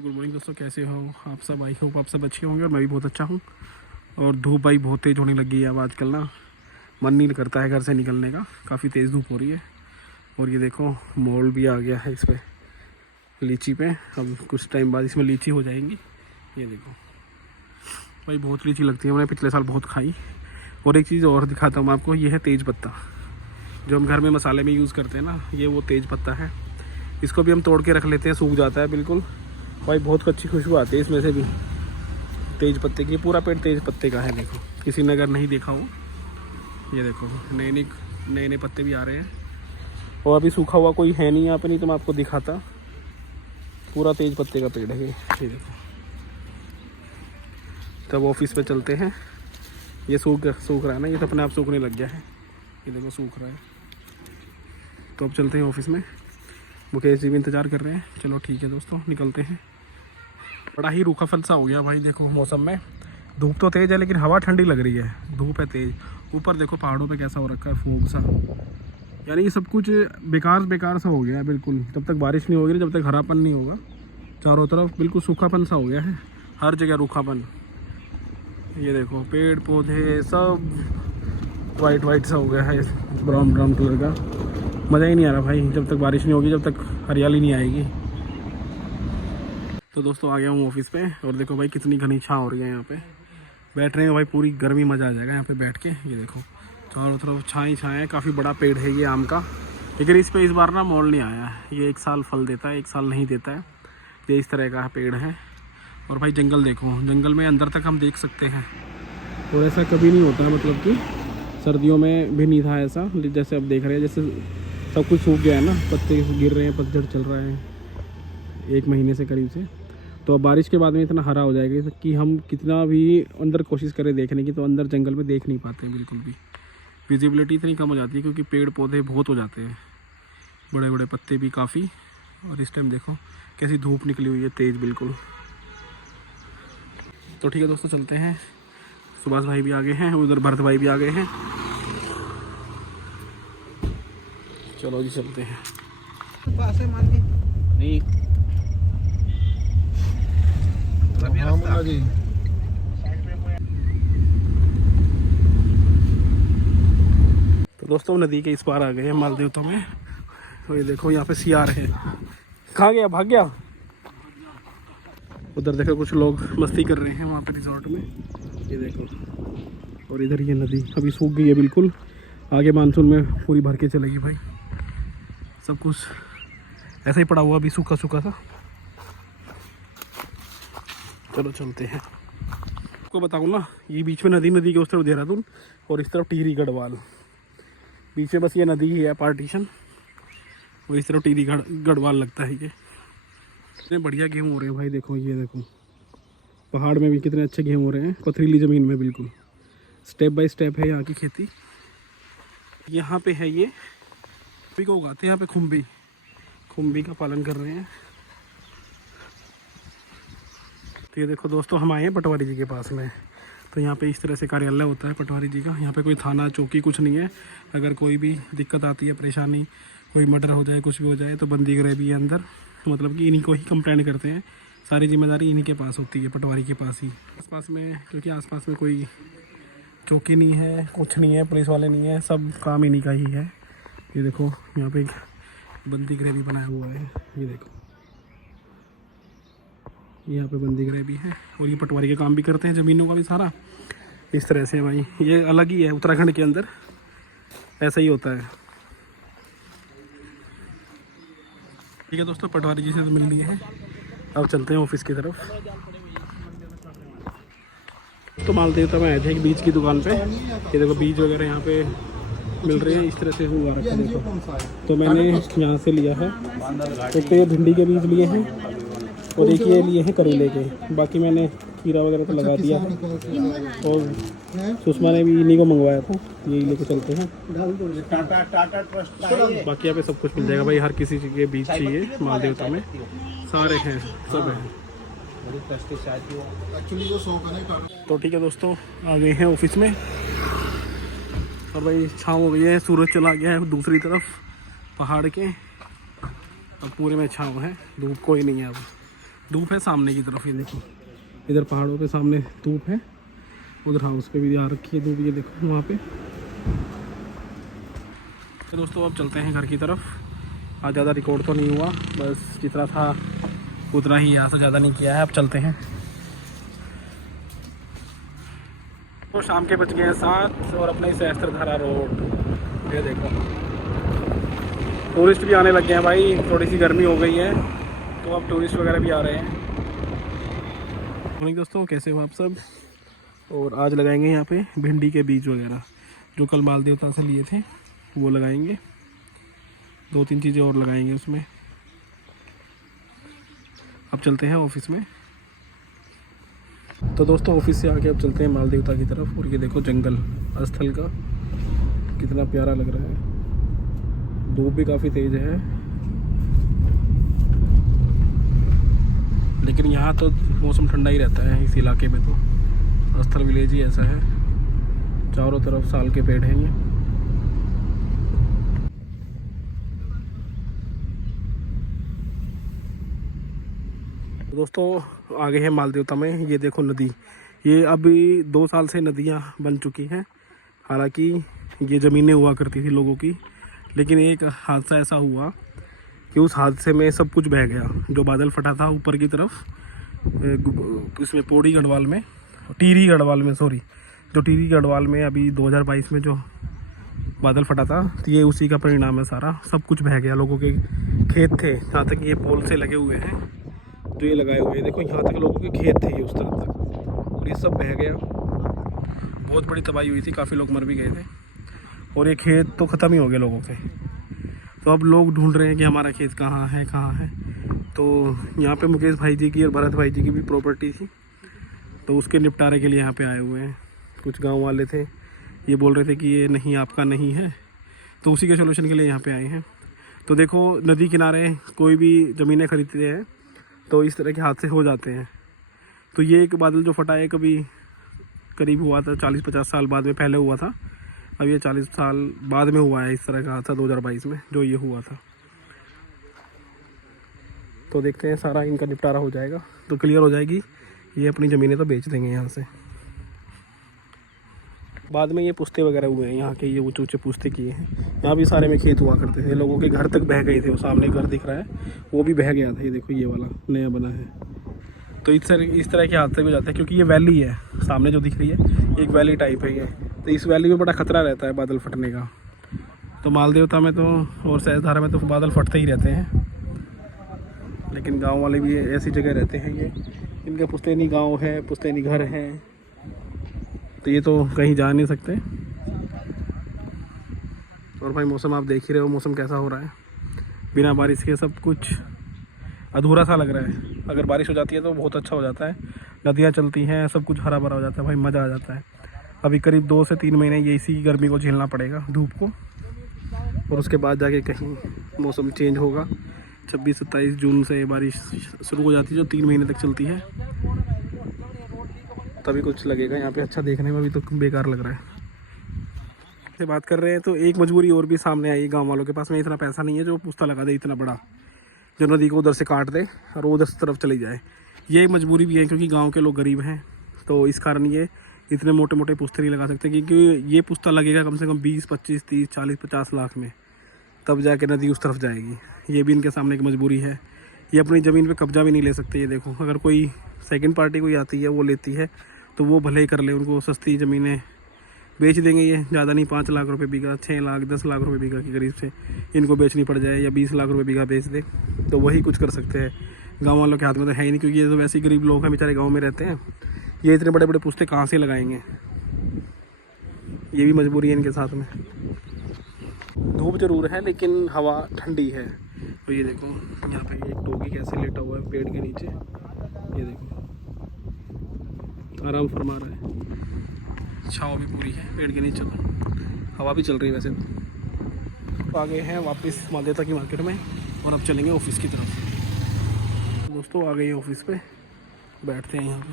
Good morning दोस्तों, कैसे हो आप सब। आई होप आप सब अच्छे होंगे और मैं भी बहुत अच्छा हूँ। और धूप भाई बहुत तेज़ होने लगी है अब आजकल ना, मन नहीं करता है घर से निकलने का, काफ़ी तेज़ धूप हो रही है। और ये देखो मोल भी आ गया है इस पर, लीची पे। अब कुछ टाइम बाद इसमें लीची हो जाएंगी। ये देखो भाई, बहुत लीची लगती है, मैंने पिछले साल बहुत खाई। और एक चीज़ और दिखाता हूँ मैं आपको, ये है तेज़ पत्ता, जो हम घर में मसाले में यूज़ करते हैं ना, ये वो तेज़ पत्ता है। इसको भी हम तोड़ के रख लेते हैं, सूख जाता है बिल्कुल भाई, बहुत अच्छी खुशबू आती है इसमें से भी तेज पत्ते की। पूरा पेड़ तेज पत्ते का है, देखो किसी ने अगर नहीं देखा हो। ये देखो नए नए पत्ते भी आ रहे हैं। और अभी सूखा हुआ कोई है नहीं यहाँ पे, नहीं तो मैं आपको दिखाता। पूरा तेज पत्ते का पेड़ है ये देखो। तब ऑफिस पे चलते हैं। ये सूख रहा है ना, ये तो अपने आप सूखने लग गया है, ये देखो सूख रहा है। तो अब चलते हैं ऑफिस में, मुकेश जी भी इंतज़ार कर रहे हैं। चलो ठीक है दोस्तों, निकलते हैं। बड़ा ही रूखा फल सा हो गया भाई, देखो मौसम में। धूप तो तेज़ है लेकिन हवा ठंडी लग रही है, धूप है तेज़। ऊपर देखो पहाड़ों पे कैसा हो रखा है, फोग सा। यानी ये सब कुछ बेकार सा हो गया है बिल्कुल। जब तक बारिश नहीं होगी, जब तक हरापन नहीं होगा, चारों तरफ बिल्कुल सूखापन सा हो गया है, हर जगह रूखापन। ये देखो पेड़ पौधे सब वाइट सा हो गया है, ब्राउन कलर का। मज़ा ही नहीं आ रहा भाई, जब तक बारिश नहीं होगी, जब तक हरियाली नहीं आएगी। तो दोस्तों आ गया हूँ ऑफिस पे, और देखो भाई कितनी घनी छाँव हो रही है यहाँ पे। बैठ रहे हैं भाई, पूरी गर्मी मज़ा आ जाएगा यहाँ पे बैठ के। ये देखो चारों तरफ छाई है, काफ़ी बड़ा पेड़ है ये आम का। लेकिन इस पे इस बार ना मोल नहीं आया है, ये एक साल फल देता है, एक साल नहीं देता है। ये इस तरह का पेड़ है। और भाई जंगल देखो, जंगल में अंदर तक हम देख सकते हैं। और ऐसा कभी नहीं होता, मतलब कि सर्दियों में भी नहीं था ऐसा, जैसे अब देख रहे हैं। जैसे सब कुछ सूख गया है ना, पत्ते गिर रहे हैं, पतझड़ चल रहा है 1 महीने से करीब से। तो अब बारिश के बाद में इतना हरा हो जाएगा कि हम कितना भी अंदर कोशिश करें देखने की, तो अंदर जंगल में देख नहीं पाते हैं बिल्कुल भी। विजिबिलिटी इतनी कम हो जाती है क्योंकि पेड़ पौधे बहुत हो जाते हैं, बड़े बड़े पत्ते भी काफ़ी। और इस टाइम देखो कैसी धूप निकली हुई है, तेज़ बिल्कुल। तो ठीक है दोस्तों, चलते हैं। सुभाष भाई भी आ गए हैं, उधर भरत भाई भी आ गए हैं। चलो जी चलते हैं। नहीं जी। तो दोस्तों नदी के इस पार आ गए हैं, मालदेवता में। तो ये देखो यहाँ पे सियार है। कहाँ गया, भाग गया? उधर देखो कुछ लोग मस्ती कर रहे हैं वहाँ पे रिजॉर्ट में, ये देखो। और इधर ये नदी अभी सूख गई है बिल्कुल, आगे मानसून में पूरी भर के चलेगी भाई। सब कुछ ऐसा ही पड़ा हुआ अभी, सूखा सा। चलो चलते हैं। आपको बताऊँ ना, ये बीच में नदी के उस तरफ देहरादून और इस तरफ टिहरी गढ़वाल, बीच में बस ये नदी ही है पार्टीशन। और इस तरफ टिहरी गढ़वाल लगता है। ये इतने बढ़िया गेहूँ हो रहे हैं भाई, देखो ये देखो पहाड़ में भी कितने अच्छे गेहूँ हो रहे हैं, पथरीली ज़मीन में बिल्कुल। स्टेप बाय स्टेप है यहाँ की खेती। यहाँ पे है ये खुम्बी को उगाते हैं यहाँ पे, खुम्बी का पालन कर रहे हैं। तो ये देखो दोस्तों, हम आए हैं पटवारी जी के पास में। तो यहाँ पे इस तरह से कार्यालय होता है पटवारी जी का। यहाँ पे कोई थाना चौकी कुछ नहीं है। अगर कोई भी दिक्कत आती है, परेशानी, कोई मर्डर हो जाए, कुछ भी हो जाए, तो बंदी गृह भी है अंदर। मतलब कि इन्हीं को ही कंप्लेंट करते हैं, सारी जिम्मेदारी इन्हीं के पास होती है, पटवारी के पास ही। आसपास में, क्योंकि आसपास में कोई चौकी नहीं है, कुछ नहीं है, पुलिस वाले नहीं है, सब काम इन्हीं का ही है। ये देखो यहाँ पे एक बंदी गृह भी बनाया हुआ है, ये देखो यहाँ पे बंदी गृह भी है। और ये पटवारी के काम भी करते हैं, ज़मीनों का भी सारा इस तरह से भाई। ये अलग ही है, उत्तराखंड के अंदर ऐसा ही होता है। ठीक है दोस्तों, पटवारी जी से तो मिल लिए हैं, अब चलते हैं ऑफिस की तरफ। तो मालदेवता में आए थे एक बीज की दुकान पे। ये देखो बीज वगैरह यहाँ पे मिल रहे हैं, इस तरह से हुआ रखा है देखो। तो मैंने यहाँ से लिया है, एक तो ये भिंडी के बीज लिए हैं और एक ये लिए हैं करेले के। बाकी मैंने खीरा वगैरह तो लगा दिया है। और सुषमा ने भी इन्हीं को मंगवाया था, यही लेके चलते हैं। बाकी यहाँ पे सब कुछ मिल जाएगा भाई, हर किसी चीज़ के बीज चाहिए मालदेवता में, सारे हैं, सब है। तो ठीक है दोस्तों, आ गए हैं ऑफिस में। और भाई छाँव हो गई है, सूरज चला गया है दूसरी तरफ पहाड़ के। अब पूरे में छाँव है, धूप कोई नहीं है अब। धूप है सामने की तरफ, ये देखो इधर पहाड़ों के सामने धूप है, उधर हाउस पे भी आ रखी है धूप, ये देखो वहाँ पे। तो दोस्तों अब चलते हैं घर की तरफ। आज ज़्यादा रिकॉर्ड तो नहीं हुआ, बस जितना था उतना ही, यहाँ से ज़्यादा नहीं किया है। अब चलते हैं। तो शाम के बज गए हैं 7 और अपने सहस्त्रधारा रोड, ये देखो टूरिस्ट भी आने लग गए हैं भाई। थोड़ी सी गर्मी हो गई है तो अब टूरिस्ट वगैरह भी आ रहे हैं। दोस्तों कैसे हो आप सब। और आज लगाएंगे यहाँ पे भिंडी के बीज वगैरह, जो कल माल देवता से लिए थे वो लगाएंगे। 2-3 चीज़ें और लगाएंगे उसमें। अब चलते हैं ऑफिस में। तो दोस्तों ऑफिस से आके अब चलते हैं माल देवता की तरफ। और ये देखो जंगल स्थल का कितना प्यारा लग रहा है। धूप भी काफ़ी तेज़ है, लेकिन यहाँ तो मौसम ठंडा ही रहता है इस इलाके में। तो स्थल विलेज ही ऐसा है, चारों तरफ साल के पेड़ हैं ये। दोस्तों आगे है माल देवता में, ये देखो नदी। ये अभी 2 साल से नदियाँ बन चुकी हैं। हालांकि ये ज़मीनें हुआ करती थी लोगों की, लेकिन एक हादसा ऐसा हुआ कि उस हादसे में सब कुछ बह गया। जो बादल फटा था ऊपर की तरफ, इसमें पौड़ी गढ़वाल में, टिहरी गढ़वाल में, सॉरी, जो टिहरी गढ़वाल में अभी 2022 में जो बादल फटा था, तो ये उसी का परिणाम है सारा। सब कुछ बह गया। लोगों के खेत थे, यहाँ तक ये पोल से लगे हुए हैं जो ये लगाए हुए हैं, देखो यहाँ तक लोगों के खेत थे ये उस तरफ तक, और ये सब बह गया। बहुत बड़ी तबाही हुई थी, काफ़ी लोग मर भी गए थे, और ये खेत तो ख़त्म ही हो गए लोगों के। तो अब लोग ढूंढ रहे हैं कि हमारा खेत कहाँ है, कहाँ है। तो यहाँ पे मुकेश भाई जी की और भरत भाई जी की भी प्रॉपर्टी थी, तो उसके निपटारे के लिए यहाँ पे आए हुए हैं। कुछ गांव वाले थे, ये बोल रहे थे कि ये नहीं, आपका नहीं है, तो उसी के सोल्यूशन के लिए यहाँ पे आए हैं। तो देखो नदी किनारे कोई भी ज़मीनें खरीदते हैं तो इस तरह के हादसे हो जाते हैं। तो ये एक बादल जो फटा है कभी करीब हुआ था 40-50 साल बाद में, पहले हुआ था। अब ये 40 साल बाद में हुआ है इस तरह का हादसा 2022 में जो ये हुआ था। तो देखते हैं सारा इनका निपटारा हो जाएगा तो क्लियर हो जाएगी। ये अपनी ज़मीनें तो बेच देंगे यहाँ से। बाद में ये पुश्ते वगैरह हुए हैं यहाँ के, ये ऊँचे ऊँचे पुश्ते किए हैं। यहाँ भी सारे में खेत हुआ करते थे, लोगों के घर तक बह गए थे। वो सामने घर दिख रहा है वो भी बह गया था, ये देखो ये वाला नया बना है। तो इस तरह के हादसे भी हो जाते हैं, क्योंकि ये वैली है सामने जो दिख रही है, एक वैली टाइप है ये। तो इस वैली में बड़ा खतरा रहता है बादल फटने का। तो माल देवता में तो और सहस्त्रधारा में तो बादल फटते ही रहते हैं, लेकिन गाँव वाले भी ऐसी जगह रहते हैं। ये इनका पुश्तैनी गाँव है, पुश्तैनी घर है, तो ये तो कहीं जा नहीं सकते। और भाई मौसम आप देख ही रहे हो, मौसम कैसा हो रहा है। बिना बारिश के सब कुछ अधूरा सा लग रहा है। अगर बारिश हो जाती है तो बहुत अच्छा हो जाता है, नदियाँ चलती हैं, सब कुछ हरा भरा हो जाता है भाई, मज़ा आ जाता है। अभी करीब 2 से 3 महीने ये इसी गर्मी को झेलना पड़ेगा, धूप को, और उसके बाद जाके कहीं मौसम चेंज होगा। 26-27 जून से बारिश शुरू हो जाती है जो 3 महीने तक चलती है, तभी कुछ लगेगा यहाँ पे अच्छा देखने में। भी तो बेकार लग रहा है। से बात कर रहे हैं तो एक मजबूरी और भी सामने आई गांव वालों के पास में इतना पैसा नहीं है जो पुश्ता लगा दे इतना बड़ा, जो नदी को उधर से काट दे और वो उधर से तरफ चली जाए। ये मजबूरी भी है क्योंकि गांव के लोग गरीब हैं, तो इस कारण ये इतने मोटे मोटे पुश्ते नहीं लगा सकते, क्योंकि ये पुश्ता लगेगा कम से कम 20, 25, 30, 40, 50 लाख में, तब जाके नदी उस तरफ जाएगी। ये भी इनके सामने एक मजबूरी है। ये अपनी ज़मीन पे कब्जा भी नहीं ले सकते। ये देखो अगर कोई सेकंड पार्टी कोई आती है वो लेती है तो वो भले ही कर ले, उनको सस्ती ज़मीनें बेच देंगे। ये ज़्यादा नहीं 5 लाख रुपए बीघा, 6 लाख 10 लाख रुपए बीघा के करीब से इनको बेचनी पड़ जाए, या 20 लाख रुपए बीघा बेच दे तो वही कुछ कर सकते हैं। गांव वालों के हाथ में तो है ही नहीं, क्योंकि ये तो वैसे ही गरीब लोग हैं बेचारे, गाँव में रहते हैं। ये इतने बड़े बड़े पुश्ते कहाँ से लगाएंगे, ये भी मजबूरी है इनके साथ में। धूप जरूर है लेकिन हवा ठंडी है। तो ये देखो यहाँ पे एक डॉगी कैसे लेटा हुआ है पेड़ के नीचे, ये देखो आराम फरमा रहा है। छाँव भी पूरी है पेड़ के नीचे, तो हवा भी चल रही है वैसे तो। आ गए हैं वापस माल देवता की मार्केट में और अब चलेंगे ऑफिस की तरफ। दोस्तों आ गए हैं ऑफिस पे, बैठते हैं यहाँ पे।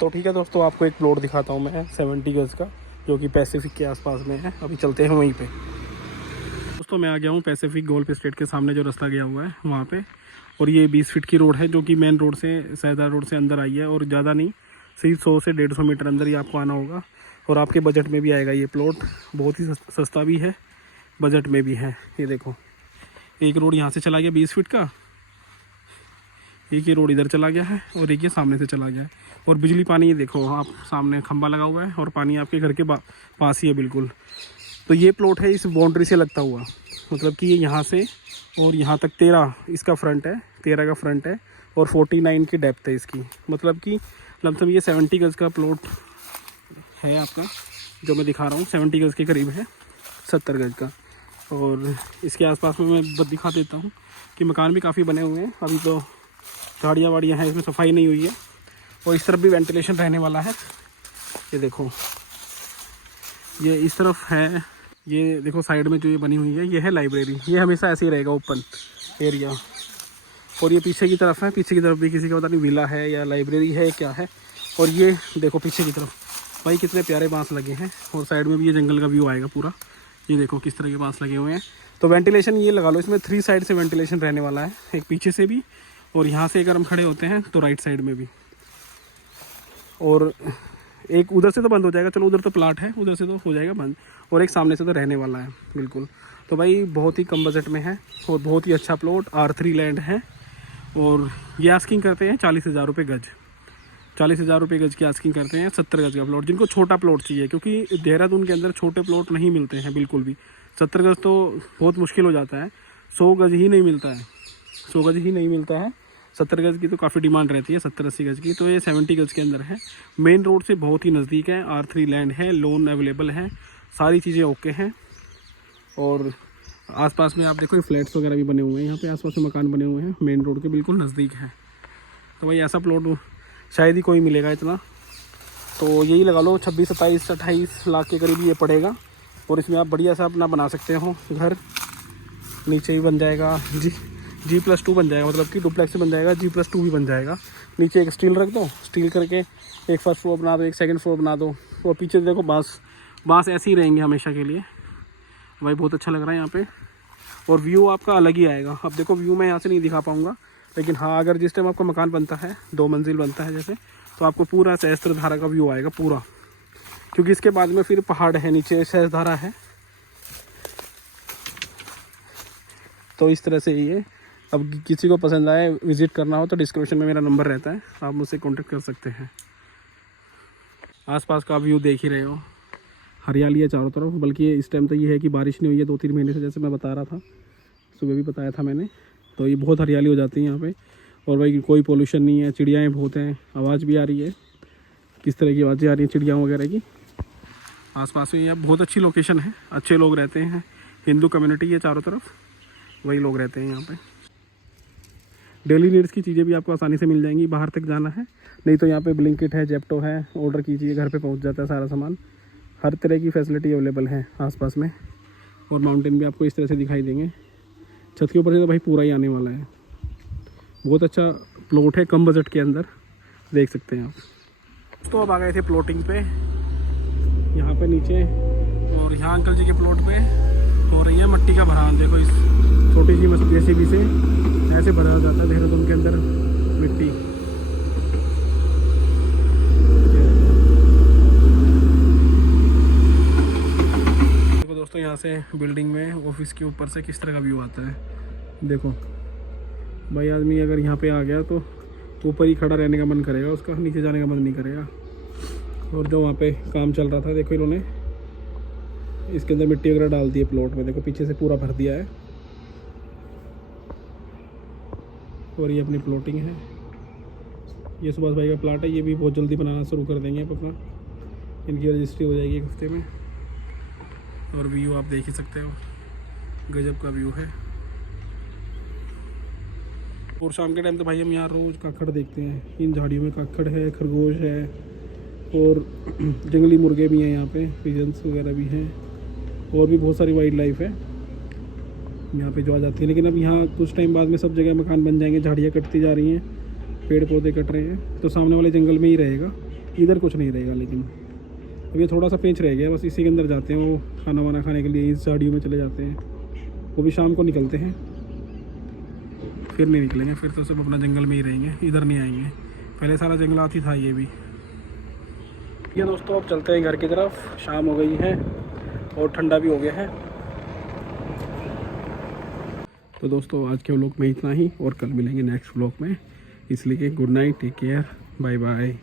तो ठीक है दोस्तों, आपको एक प्लॉट दिखाता हूँ मैं 70 गज का, जो कि पैसिफिक के आसपास में है। अभी चलते हैं वहीं पे। दोस्तों मैं आ गया हूँ पैसिफिक गोल्फ स्टेट के सामने जो रास्ता गया हुआ है वहाँ पे। और ये 20 फीट की रोड है जो कि मेन रोड से सैदा रोड से अंदर आई है, और ज़्यादा नहीं, सिर्फ 100 से 150 मीटर अंदर ही आपको आना होगा। और आपके बजट में भी आएगा ये प्लॉट, बहुत ही सस्ता भी है, बजट में भी है। ये देखो एक रोड यहाँ से चला गया 20 फीट का, एक ये रोड इधर चला गया है और एक ये सामने से चला गया है। और बिजली पानी ये देखो आप सामने खंबा लगा हुआ है और पानी आपके घर के पास ही है बिल्कुल। तो ये प्लॉट है इस बाउंड्री से लगता हुआ, मतलब कि ये यहाँ से और यहाँ तक 13 इसका फ्रंट है, 13 का फ्रंट है और 49 की डेप्थ है इसकी। मतलब कि लमसम ये 70 गज़ का प्लॉट है आपका, जो मैं दिखा रहा हूँ 70 गज़ के करीब है, 70 गज़ का। और इसके आसपास में मैं दिखा देता हूँ कि मकान भी काफ़ी बने हुए हैं। अभी तो झाड़ियाँ वाड़ियाँ हैं, इसमें सफाई नहीं हुई है। और इस तरफ भी वेंटिलेशन रहने वाला है। ये देखो ये इस तरफ है, ये देखो साइड में जो ये बनी हुई है ये है लाइब्रेरी। ये हमेशा ऐसे ही रहेगा ओपन एरिया। और ये पीछे की तरफ है, पीछे की तरफ भी किसी का पता नहीं विला है या लाइब्रेरी है क्या है। और ये देखो पीछे की तरफ भाई कितने प्यारे बांस लगे हैं, और साइड में भी ये जंगल का व्यू आएगा पूरा। ये देखो किस तरह के बांस लगे हुए हैं। तो वेंटिलेशन ये लगा लो, इसमें 3 साइड से वेंटिलेशन रहने वाला है, एक पीछे से भी, और यहाँ से अगर हम खड़े होते हैं तो राइट साइड में भी। और एक उधर से तो बंद हो जाएगा, चलो उधर तो प्लाट है, उधर से तो हो जाएगा बंद, और एक सामने से तो रहने वाला है बिल्कुल। तो भाई बहुत ही कम बजट में है और बहुत ही अच्छा प्लॉट R3 लैंड है। और ये आस्किंग करते हैं 40,000 रुपये गज, 40,000 रुपये गज की आस्किंग करते हैं 70 गज का प्लॉट। जिनको छोटा प्लॉट चाहिए, क्योंकि देहरादून के अंदर छोटे प्लॉट नहीं मिलते हैं बिल्कुल भी। 70 गज तो बहुत मुश्किल हो जाता है, 100 गज ही नहीं मिलता है, 100 गज ही नहीं मिलता है। 70 गज की तो काफ़ी डिमांड रहती है, 70-80 गज की। तो ये 70 गज के अंदर है, मेन रोड से बहुत ही नज़दीक है, R3 लैंड है, लोन अवेलेबल है, सारी चीज़ें ओके हैं। और आसपास में आप देखो ये फ्लैट्स वगैरह भी बने हुए हैं, यहाँ पे आसपास में मकान बने हुए हैं, मेन रोड के बिल्कुल नज़दीक है। तो भाई ऐसा प्लॉट शायद ही कोई मिलेगा इतना। तो यही लगा लो 26, 27, 28 लाख के करीब ये पड़ेगा। और इसमें आप बढ़िया सा अपना बना सकते हो घर, नीचे ही बन जाएगा G+2 बन जाएगा, मतलब कि डुप्लेक्स बन जाएगा, G+2 भी बन जाएगा। नीचे एक स्टील रख दो, स्टील करके एक फर्स्ट फ्लोर बना दो, एक सेकंड फ्लोर बना दो। और पीछे देखो बांस ऐसे ही रहेंगे हमेशा के लिए। भाई बहुत अच्छा लग रहा है यहाँ पे, और व्यू आपका अलग ही आएगा। अब देखो व्यू मैं यहाँ से नहीं दिखा पाऊँगा, लेकिन हाँ अगर जिस टाइम आपका मकान बनता है 2 मंजिल बनता है जैसे, तो आपको पूरा सहस्त्रधारा का व्यू आएगा पूरा, क्योंकि इसके बाद में फिर पहाड़ है, नीचे सहस्त्रधारा है। तो इस तरह से ये, अब किसी को पसंद आए विज़िट करना हो तो डिस्क्रिप्शन में मेरा नंबर रहता है, आप मुझसे कांटेक्ट कर सकते हैं। आसपास का व्यू देख ही रहे हो, हरियाली है चारों तरफ। बल्कि इस टाइम तो ये है कि बारिश नहीं हुई है 2-3 महीने से, जैसे मैं बता रहा था, सुबह भी बताया था मैंने। तो ये बहुत हरियाली हो जाती है यहाँ पे। और भाई कोई पोल्यूशन नहीं है, चिड़ियाएँ बहुत हैं, आवाज़ भी आ रही है, किस तरह की आवाज़ें आ रही हैं चिड़ियाँ वगैरह की। आसपास में यहाँ बहुत अच्छी लोकेशन है, अच्छे लोग रहते हैं, हिंदू कम्युनिटी है चारों तरफ, वही लोग रहते हैं यहाँ पे। डेली नीड्स की चीज़ें भी आपको आसानी से मिल जाएंगी, बाहर तक जाना है नहीं तो यहाँ पे ब्लिंकिट है, जेप्टो है, ऑर्डर कीजिए घर पे पहुँच जाता है सारा सामान। हर तरह की फैसिलिटी अवेलेबल है आसपास में। और माउंटेन भी आपको इस तरह से दिखाई देंगे, छत के ऊपर से तो भाई पूरा ही आने वाला है। बहुत अच्छा प्लॉट है, कम बजट के अंदर, देख सकते हैं आप। तो अब आ गए थे प्लॉटिंग पे यहाँ पे नीचे, और यहाँ अंकल जी के प्लॉट पे हो रही है मट्टी का भरान। देखो इस छोटी सी JCB से ऐसे भरा जाता है देहरादून के अंदर मिट्टी। देखो दोस्तों यहाँ से बिल्डिंग में ऑफिस के ऊपर से किस तरह का व्यू आता है। देखो भाई आदमी अगर यहाँ पे आ गया तो ऊपर ही खड़ा रहने का मन करेगा उसका, नीचे जाने का मन नहीं करेगा। और जो वहाँ पे काम चल रहा था, देखो इन्होंने इसके अंदर मिट्टी वगैरह डाल दी है प्लॉट में, देखो पीछे से पूरा भर दिया है। और ये अपनी प्लॉटिंग है, ये सुभाष भाई का प्लाट है, ये भी बहुत जल्दी बनाना शुरू कर देंगे अब अपना, इनकी रजिस्ट्री हो जाएगी 1 हफ्ते में। और व्यू आप देख ही सकते हो, गजब का व्यू है। और शाम के टाइम तो भाई हम यहाँ रोज़ काकड़ देखते हैं, इन झाड़ियों में काकड़ है, खरगोश है, और जंगली मुर्गे भी हैं यहाँ पे, पिजन्स वगैरह भी हैं, और भी बहुत सारी वाइल्ड लाइफ है यहाँ पे जो आ जाती है। लेकिन अब यहाँ कुछ टाइम बाद में सब जगह मकान बन जाएंगे, झाड़ियाँ कटती जा रही हैं, पेड़ पौधे कट रहे हैं, तो सामने वाले जंगल में ही रहेगा, इधर कुछ नहीं रहेगा। लेकिन अब ये थोड़ा सा पेंच रह गया, बस इसी के अंदर जाते हैं वो खाना वाना खाने के लिए, इस झाड़ियों में चले जाते हैं। वो भी शाम को निकलते हैं, फिर नहीं निकलेंगे, फिर तो सब अपना जंगल में ही रहेंगे, इधर नहीं आएंगे। पहले सारा जंगलात ही था ये भी। ये दोस्तों अब चलते हैं घर की तरफ, शाम हो गई है और ठंडा भी हो गया है। तो दोस्तों आज के व्लॉग में इतना ही, और कल मिलेंगे नेक्स्ट व्लॉग में, इसलिए कि good night, take care, bye bye.